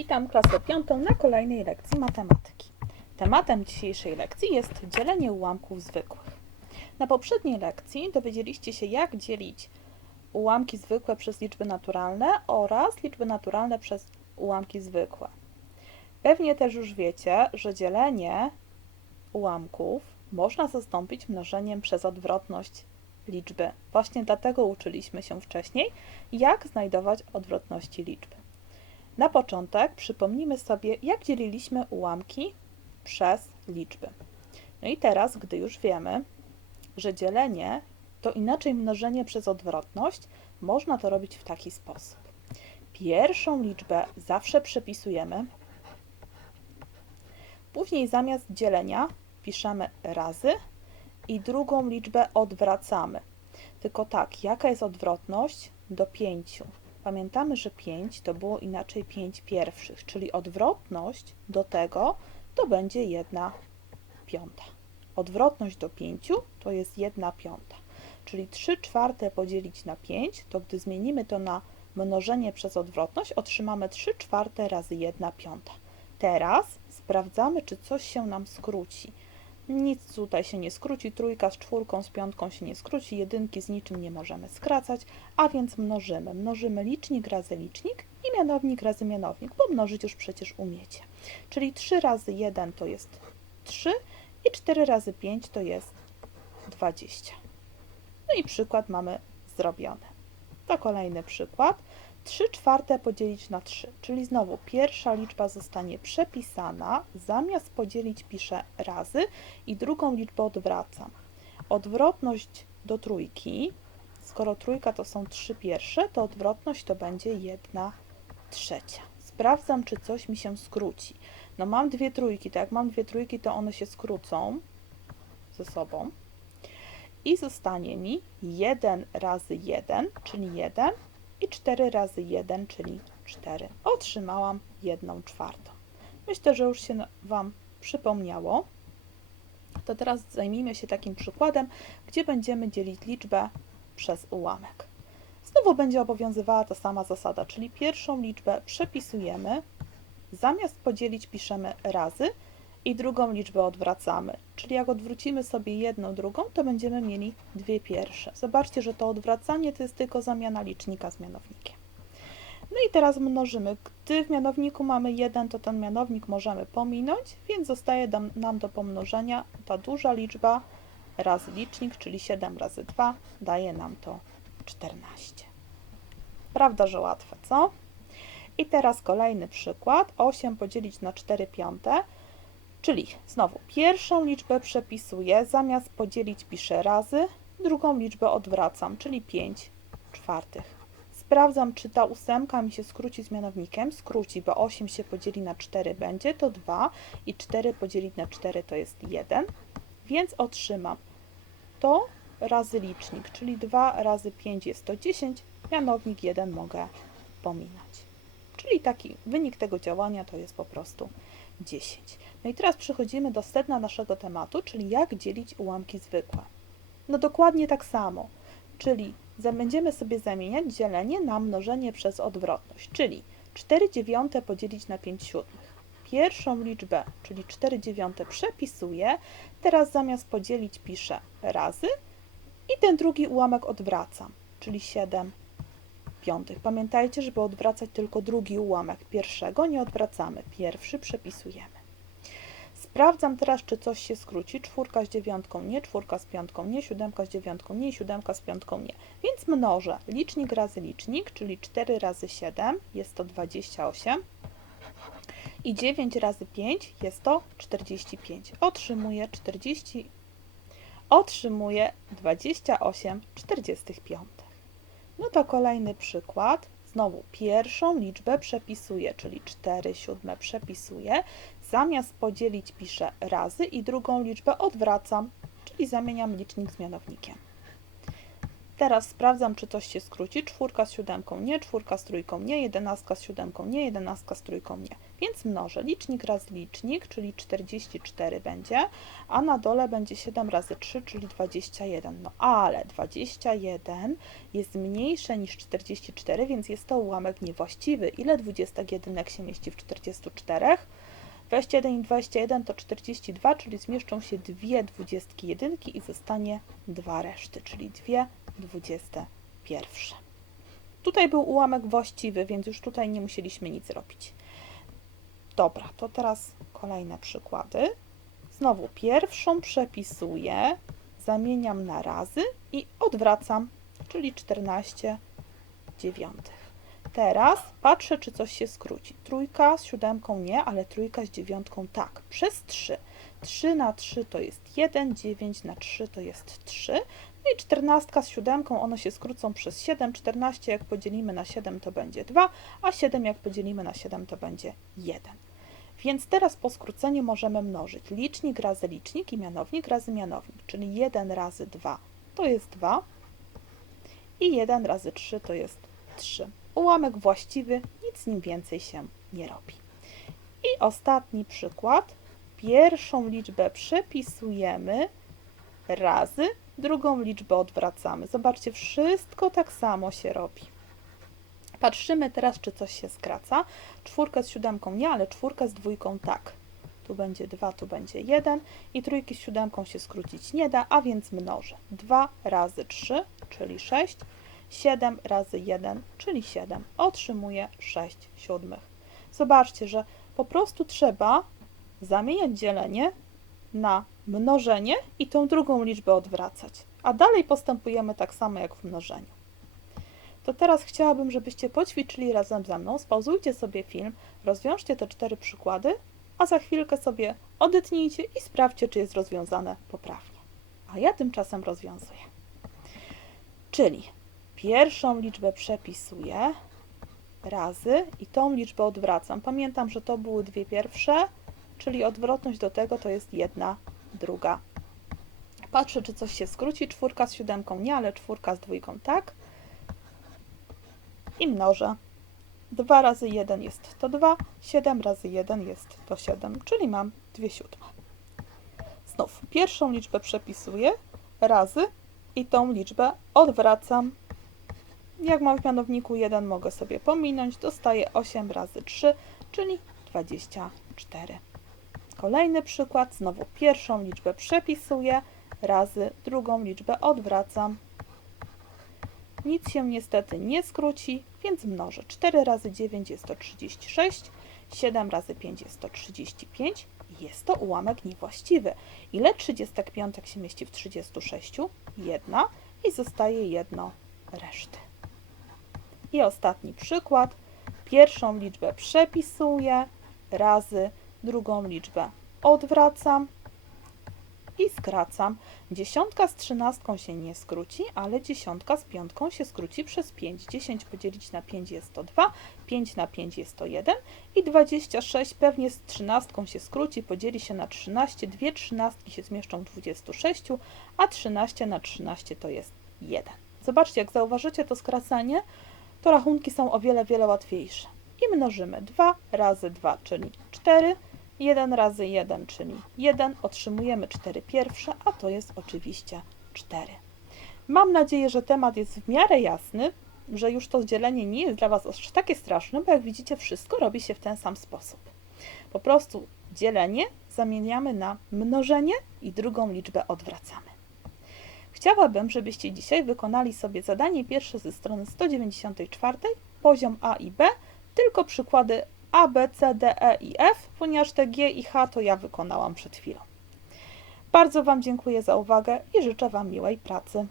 Witam klasę piątą na kolejnej lekcji matematyki. Tematem dzisiejszej lekcji jest dzielenie ułamków zwykłych. Na poprzedniej lekcji dowiedzieliście się, jak dzielić ułamki zwykłe przez liczby naturalne oraz liczby naturalne przez ułamki zwykłe. Pewnie też już wiecie, że dzielenie ułamków można zastąpić mnożeniem przez odwrotność liczby. Właśnie dlatego uczyliśmy się wcześniej, jak znajdować odwrotności liczby. Na początek przypomnijmy sobie, jak dzieliliśmy ułamki przez liczby. No i teraz, gdy już wiemy, że dzielenie to inaczej mnożenie przez odwrotność, można to robić w taki sposób. Pierwszą liczbę zawsze przepisujemy, później zamiast dzielenia piszemy razy i drugą liczbę odwracamy. Tylko tak, jaka jest odwrotność do 5? Pamiętamy, że 5 to było inaczej 5 pierwszych, czyli odwrotność do tego to będzie 1 piąta. Odwrotność do 5 to jest 1 piąta. Czyli 3 czwarte podzielić na 5, to gdy zmienimy to na mnożenie przez odwrotność, otrzymamy 3 czwarte razy 1 piąta. Teraz sprawdzamy, czy coś się nam skróci. Nic tutaj się nie skróci, trójka z czwórką, z piątką się nie skróci, jedynki z niczym nie możemy skracać, a więc mnożymy. Mnożymy licznik razy licznik i mianownik razy mianownik, bo mnożyć już przecież umiecie. Czyli 3 razy 1 to jest 3 i 4 razy 5 to jest 20. No i przykład mamy zrobiony. To kolejny przykład. 3 czwarte podzielić na 3, czyli znowu pierwsza liczba zostanie przepisana, zamiast podzielić piszę razy i drugą liczbę odwracam. Odwrotność do trójki, skoro trójka to są 3 pierwsze, to odwrotność to będzie 1 trzecia. Sprawdzam, czy coś mi się skróci. No mam dwie trójki, tak jak mam dwie trójki, to one się skrócą ze sobą i zostanie mi 1 razy 1, czyli 1 i 4 razy 1, czyli 4. Otrzymałam 1 czwartą. Myślę, że już się Wam przypomniało. To teraz zajmijmy się takim przykładem, gdzie będziemy dzielić liczbę przez ułamek. Znowu będzie obowiązywała ta sama zasada, czyli pierwszą liczbę przepisujemy, zamiast podzielić piszemy razy i drugą liczbę odwracamy. Czyli jak odwrócimy sobie jedną drugą, to będziemy mieli dwie pierwsze. Zobaczcie, że to odwracanie to jest tylko zamiana licznika z mianownikiem. No i teraz mnożymy. Gdy w mianowniku mamy 1, to ten mianownik możemy pominąć, więc zostaje nam do pomnożenia ta duża liczba razy licznik, czyli 7 razy 2 daje nam to 14. Prawda, że łatwe, co? I teraz kolejny przykład. 8 podzielić na 4 piąte. Czyli znowu pierwszą liczbę przepisuję, zamiast podzielić piszę razy, drugą liczbę odwracam, czyli 5 czwartych. Sprawdzam, czy ta ósemka mi się skróci z mianownikiem. Skróci, bo 8 się podzieli na 4 będzie, to 2 i 4 podzielić na 4 to jest 1, więc otrzymam to razy licznik, czyli 2 razy 5 jest to 10, mianownik 1 mogę pominąć. Czyli taki wynik tego działania to jest po prostu 10. No i teraz przechodzimy do sedna naszego tematu, czyli jak dzielić ułamki zwykłe. No dokładnie tak samo, czyli będziemy sobie zamieniać dzielenie na mnożenie przez odwrotność, czyli 4 dziewiąte podzielić na 5 siódmych. Pierwszą liczbę, czyli 4 dziewiąte przepisuję, teraz zamiast podzielić piszę razy i ten drugi ułamek odwracam, czyli 7 piątych. Pamiętajcie, żeby odwracać tylko drugi ułamek. Pierwszego nie odwracamy, pierwszy przepisujemy. Sprawdzam teraz, czy coś się skróci. Czwórka z dziewiątką nie, czwórka z piątką nie, siódemka z dziewiątką nie, siódemka z piątką nie. Więc mnożę licznik razy licznik, czyli 4 razy 7 jest to 28 i 9 razy 5 jest to 45. Otrzymuję 40, otrzymuję 28 45. No to kolejny przykład. Znowu pierwszą liczbę przepisuję, czyli 4 siódme przepisuję. Zamiast podzielić piszę razy i drugą liczbę odwracam, czyli zamieniam licznik z mianownikiem. Teraz sprawdzam, czy coś się skróci. Czwórka z siódemką nie, czwórka z trójką nie, jedenastka z siódemką nie, jedenastka z trójką nie. Więc mnożę licznik razy licznik, czyli 44 będzie, a na dole będzie 7 razy 3, czyli 21. No ale 21 jest mniejsze niż 44, więc jest to ułamek niewłaściwy. Ile 21 się mieści w 44? 21 i 21 to 42, czyli zmieszczą się dwie dwudziestki jedynki i zostanie dwa reszty, czyli dwie dwudzieste pierwsze. Tutaj był ułamek właściwy, więc już tutaj nie musieliśmy nic robić. Dobra, to teraz kolejne przykłady. Znowu pierwszą przepisuję, zamieniam na razy i odwracam, czyli 14 dziewiątych. Teraz patrzę, czy coś się skróci. Trójka z siódemką nie, ale trójka z dziewiątką tak. Przez 3. 3 na 3 to jest 1, 9 na 3 to jest 3. I 14 z siódemką, one się skrócą przez 7. 14 jak podzielimy na 7 to będzie 2, a 7 jak podzielimy na 7 to będzie 1. Więc teraz po skróceniu możemy mnożyć licznik razy licznik i mianownik razy mianownik, czyli 1 razy 2 to jest 2 i 1 razy 3 to jest 3. Ułamek właściwy, nic nim więcej się nie robi. I ostatni przykład. Pierwszą liczbę przepisujemy razy, drugą liczbę odwracamy. Zobaczcie, wszystko tak samo się robi. Patrzymy teraz, czy coś się skraca. Czwórka z siódemką nie, ale czwórka z dwójką tak. Tu będzie 2, tu będzie 1 i trójki z siódemką się skrócić nie da, a więc mnożę. 2 razy 3, czyli 6, 7 razy 1, czyli 7. Otrzymuję 6 siódmych. Zobaczcie, że po prostu trzeba zamieniać dzielenie na mnożenie i tą drugą liczbę odwracać. A dalej postępujemy tak samo jak w mnożeniu. To teraz chciałabym, żebyście poćwiczyli razem ze mną, spauzujcie sobie film, rozwiążcie te cztery przykłady, a za chwilkę sobie odetnijcie i sprawdźcie, czy jest rozwiązane poprawnie. A ja tymczasem rozwiązuję. Czyli pierwszą liczbę przepisuję razy i tą liczbę odwracam. Pamiętam, że to były dwie pierwsze, czyli odwrotność do tego to jest jedna druga. Patrzę, czy coś się skróci. Czwórka z siódemką nie, ale czwórka z dwójką tak. I mnożę. 2 razy 1 jest to 2, 7 razy 1 jest to 7, czyli mam 2 siódme. Znów pierwszą liczbę przepisuję razy i tą liczbę odwracam. Jak mam w mianowniku 1, mogę sobie pominąć. Dostaję 8 razy 3, czyli 24. Kolejny przykład. Znowu pierwszą liczbę przepisuję razy drugą liczbę odwracam. Nic się niestety nie skróci, więc mnożę. 4 razy 9 jest to 36, 7 razy 5 jest to 35. Jest to ułamek niewłaściwy. Ile 35 się mieści w 36? Jedna i zostaje jedno reszty. I ostatni przykład. Pierwszą liczbę przepisuję razy drugą liczbę odwracam i skracam. Dziesiątka z trzynastką się nie skróci, ale dziesiątka z piątką się skróci przez 5. 10 podzielić na 5 jest to 2, 5 na 5 jest to 1 i 26 pewnie z trzynastką się skróci, podzieli się na 13. Dwie trzynastki się zmieszczą w 26, a 13 na 13 to jest 1. Zobaczcie, jak zauważycie to skracanie, to rachunki są o wiele, wiele łatwiejsze. I mnożymy 2 razy 2, czyli 4, 1 razy 1, czyli 1, otrzymujemy 4 pierwsze, a to jest oczywiście 4. Mam nadzieję, że temat jest w miarę jasny, że już to dzielenie nie jest dla Was aż takie straszne, bo jak widzicie, wszystko robi się w ten sam sposób. Po prostu dzielenie zamieniamy na mnożenie i drugą liczbę odwracamy. Chciałabym, żebyście dzisiaj wykonali sobie zadanie pierwsze ze strony 194, poziom A i B, tylko przykłady A, B, C, D, E i F, ponieważ te G i H to ja wykonałam przed chwilą. Bardzo Wam dziękuję za uwagę i życzę Wam miłej pracy.